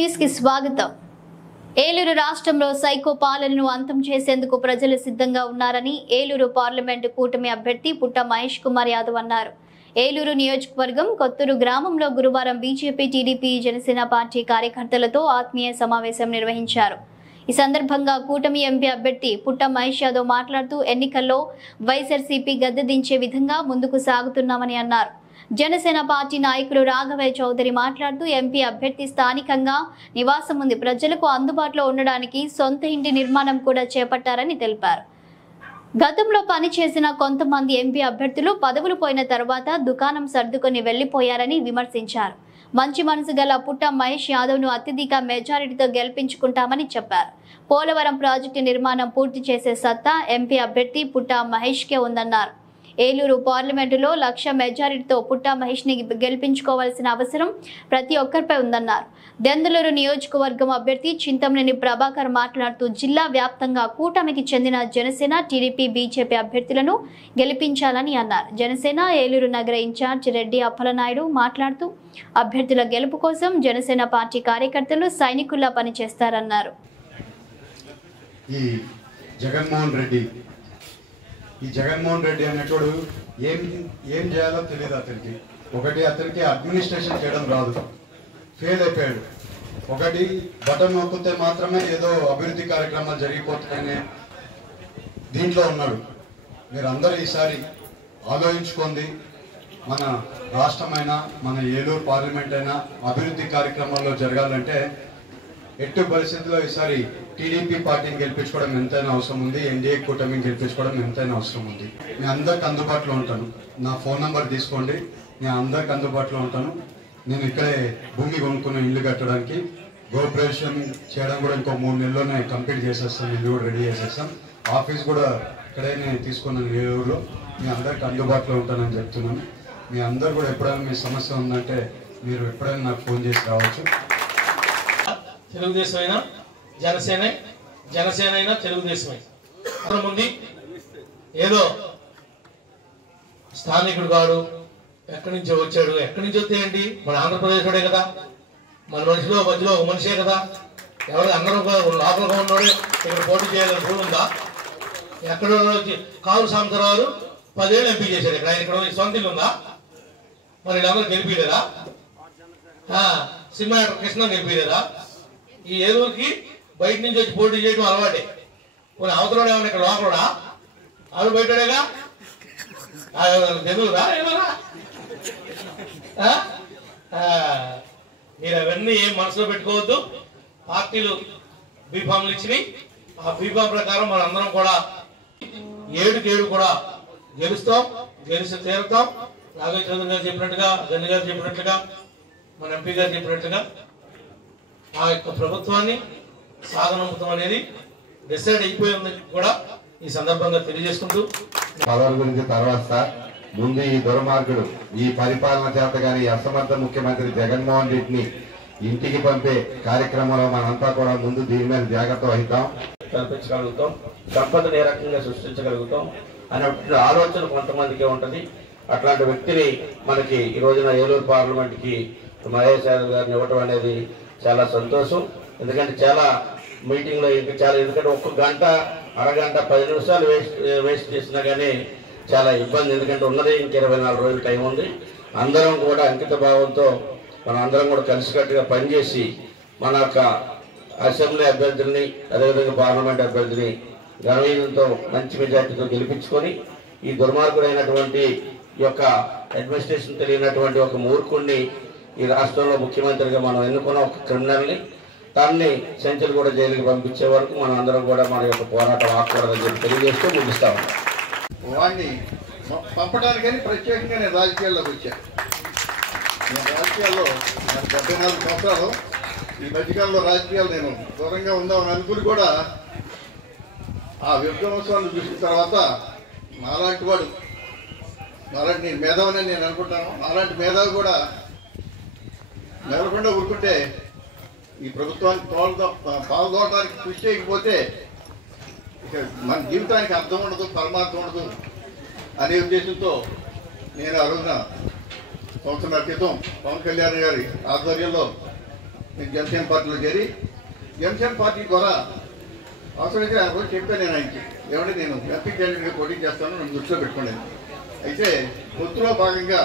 News కి స్వాగతం. ఏలూరు రాష్ట్రంలో సైకో పాలనను అంతం చేసేందుకు ప్రజలు సిద్ధంగా ఉన్నారని ఏలూరు పార్లమెంటు కూటమి అభ్యర్థి పుట్ట మహేష్ కుమార్ యాదవ్ అన్నారు. ఏలూరు నియోజకవర్గం కొత్తూరు గ్రామంలో గురువారం బీజేపీ, టీడీపీ, జనసేన పార్టీ కార్యకర్తలతో ఆత్మీయ సమావేశం నిర్వహించారు. ఈ సందర్భంగా కూటమి ఎంపీ అభ్యర్థి పుట్ట మహేష్ యాదవ్ మాట్లాడుతూ ఎన్నికల్లో వైఎస్ఆర్సీపీ గద్దె దించే విధంగా ముందుకు సాగుతున్నామని అన్నారు. జనసేన పార్టీ నాయకులు రాఘవయ్య చౌదరి మాట్లాడుతూ ఎంపీ అభ్యర్థి స్థానికంగా నివాసం ఉంది ప్రజలకు అందుబాటులో ఉండడానికి సొంత ఇంటి నిర్మాణం కూడా చేపట్టారని తెలిపారు. గతంలో పనిచేసిన కొంతమంది ఎంపీ అభ్యర్థులు పదవులు పోయిన తర్వాత దుకాణం సర్దుకొని వెళ్లిపోయారని విమర్శించారు. మంచి మనసు గల పుట్ట మహేష్ యాదవ్ను అత్యధిక మెజారిటీతో గెలిపించుకుంటామని చెప్పారు. పోలవరం ప్రాజెక్టు నిర్మాణం పూర్తి చేసే సత్తా ఎంపీ అభ్యర్థి పుట్ట మహేష్కే ఉందన్నారు. ఏలూరు పార్లమెంటులో 1,00,000 మెజారిటీతో పుట్ట మహేష్ని గెలిపించుకోవాల్సిన అవసరం ప్రతి ఒక్కరిపై ఉందన్నారు. దెందులూరు నియోజకవర్గం అభ్యర్థి చింతమనేని ప్రభాకర్ మాట్లాడుతూ జిల్లా వ్యాప్తంగా కూటమికి చెందిన జనసేన, టీడీపీ, బీజేపీ అభ్యర్థులను గెలిపించాలని అన్నారు. జనసేన ఏలూరు నగర ఇన్ఛార్జ్ రెడ్డి అప్పలనాయుడు మాట్లాడుతూ అభ్యర్థుల గెలుపు కోసం జనసేన పార్టీ కార్యకర్తలు సైనికుల్లా పనిచేస్తారన్నారు. ఈ జగన్మోహన్ రెడ్డి అనేటోడు ఏం చేయాలో తెలియదు అతనికి. ఒకటి, అతనికి అడ్మినిస్ట్రేషన్ చేయడం రాదు, ఫెయిల్ అయిపోయాడు. ఒకటి, బటన్ నొక్కితే మాత్రమే ఏదో అభివృద్ధి కార్యక్రమాలు జరిగిపోతాయనే దీంట్లో ఉన్నాడు. మీరు అందరూ ఈసారి ఆలోచించుకోండి. మన రాష్ట్రమైనా మన ఏలూరు పార్లమెంట్ అయినా అభివృద్ధి కార్యక్రమాల్లో జరగాలంటే ఎట్టి పరిస్థితుల్లో ఈసారి టీడీపీ పార్టీని గెలిపించుకోవడం ఎంతైనా అవసరం ఉంది, ఎన్డీఏ కూటమిని గెలిపించుకోవడం ఎంతైనా అవసరం ఉంది. నేను అందరికి అందుబాటులో ఉంటాను. నా ఫోన్ నెంబర్ తీసుకోండి, నేను అందరికి అందుబాటులో ఉంటాను. నేను ఇక్కడే భూమి కొనుక్కున్న ఇల్లు కట్టడానికి గోప్రేషన్ చేయడం కూడా ఇంకో 3 నెలల్లోనే కంప్లీట్ చేసేస్తాను. ఇల్లు కూడా రెడీ చేసేస్తాను. ఆఫీస్ కూడా ఇక్కడే నేను తీసుకున్నాను ఏలూరులో. నేను అందరికి అందుబాటులో ఉంటానని చెప్తున్నాను. మీ అందరు కూడా ఎప్పుడైనా మీ సమస్య ఉందంటే మీరు ఎప్పుడైనా నాకు ఫోన్ చేసి రావచ్చు. తెలుగుదేశం అయినా జనసేన అయినా తెలుగుదేశమే ముందు ఏదో స్థానికుడు కాడు, ఎక్కడి నుంచో వచ్చాడు. ఎక్కడి నుంచి వస్తే ఏంటి, మన ఆంధ్రప్రదేశ్ వాడే కదా, మన మనిషిలో మధ్యలో ఒక మనిషే కదా. ఎవరు అందరూ లోపలగా ఉన్నోడే ఇక్కడ పోటీ చేయాలని రూల్ ఉందా? ఎక్కడో కారు సాంబరావు 10 ఏళ్ళు ఎంపీ చేశాడు. ఇక్కడ ఆయన ఇక్కడ సొంత ఇల్లు ఉందా? మరి వీళ్ళందరూ గెలిపిలేదా? సినిమా యాక్టర్ కృష్ణ గెలిపిలేదా? ఈ ఏలూరుకి బయట నుంచి వచ్చి పోటీ చేయడం అలవాటే. కొన్ని అవతల ఏమన్నా ఇక్కడ లోపలడా ఆవిడ బయటడేగా తెలుగురా ఏమన్నా మీరు అవన్నీ ఏం మనసులో పెట్టుకోవద్దు. పార్టీలు బీఫామ్లు ఇచ్చినాయి. ఆ బీఫామ్ ప్రకారం మన అందరం కూడా 7 కూడా గెలుస్తాం, గెలిచి తీరుతాం. నాగేశ్వర చౌదరి గారు చెప్పినట్టుగా, గన్ని గారు చెప్పినట్లుగా, మన ఎంపీ గారు చెప్పినట్లుగా ఆ యొక్క ప్రభుత్వాన్ని సాగనంపుతాం అనేది డిసైడ్ అయిపోయింది కూడా ఈ సందర్భంగా తెలియజేసుకుంటూ, పదవుల గురించి తర్వాత ముందు ఈ దుర్మార్గుడు, ఈ పరిపాలన చేత గాని అసమర్థ ముఖ్యమంత్రి జగన్మోహన్ రెడ్డిని ఇంటికి పంపే కార్యక్రమంలో మనంతా కూడా ముందు దీని మీద జాగ్రత్త వహిద్దాం. కల్పించగలుగుతాం, సంపదను ఏ రకంగా సృష్టించగలుగుతాం అనే ఆలోచన కొంతమందికే ఉంటుంది. అట్లాంటి వ్యక్తిని మనకి ఈ రోజున ఏలూరు పార్లమెంట్కి మహేష్ యాదవ్ గారిని ఇవ్వటం అనేది చాలా సంతోషం. ఎందుకంటే చాలా మీటింగ్లో ఎందుకంటే 1 గంట, అరగంట, 10 నిమిషాలు వేస్ట్ చేసినా కానీ చాలా ఇబ్బంది. ఎందుకంటే ఉన్నది ఇంక 24 రోజులు టైం ఉంది. అందరం కూడా అంకిత భావంతో మనం అందరం కూడా కలిసికట్టుగా పనిచేసి మన యొక్క అసెంబ్లీ అభ్యర్థుల్ని, అదేవిధంగా పార్లమెంట్ అభ్యర్థిని ఘనవీనంతో మంచి మెజార్టీతో గెలిపించుకొని ఈ దుర్మార్గుడైనటువంటి ఈ యొక్క అడ్మినిస్ట్రేషన్ తెలియనటువంటి ఒక మూర్ఖుడిని ఈ రాష్ట్రంలో ముఖ్యమంత్రిగా మనం ఎన్నుకున్న ఒక క్రిమినల్ని దాన్ని సెంచరీ కూడా జైలుకి పంపించే వరకు మనం అందరం కూడా మన యొక్క పోరాటం ఆకూడదని చెప్పి తెలియజేస్తూ ముగిస్తాం. వాడిని పంపడానికని ప్రత్యేకంగా నేను రాజకీయాల్లోకి వచ్చాను. నేను రాజకీయాల్లో 74 సంవత్సరాలు, ఈ మధ్యకాలంలో రాజకీయాలు నేను దూరంగా ఉందామని అనుకుని కూడా ఆ విధ్వంసాలను చూసిన తర్వాత నాలాంటి వాడు, నాలాంటి నేను మేధావని నేను అనుకుంటాను, నాలాంటి మేధావి కూడా మెదలకుండా ఊరుకుంటే ఈ ప్రభుత్వానికి పాల్గొనడానికి కృషి చేయకపోతే ఇక మన జీవితానికి అర్థం ఉండదు, పరమార్థం ఉండదు అనే ఉద్దేశంతో నేను ఆ రోజున సంవత్సరాల క్రితం పవన్ కళ్యాణ్ గారి ఆధ్వర్యంలో నేను జనసేన పార్టీలో చేరి జనసేన పార్టీ ద్వారా అవసరమైతే ఆ రోజు చెప్పాను నేను ఆయనకి, ఏమంటే నేను ఎంపీ క్యాండిడేట్గా పోటీ చేస్తాను, నన్ను దృష్టిలో పెట్టుకోండి. అయితే పొత్తులో భాగంగా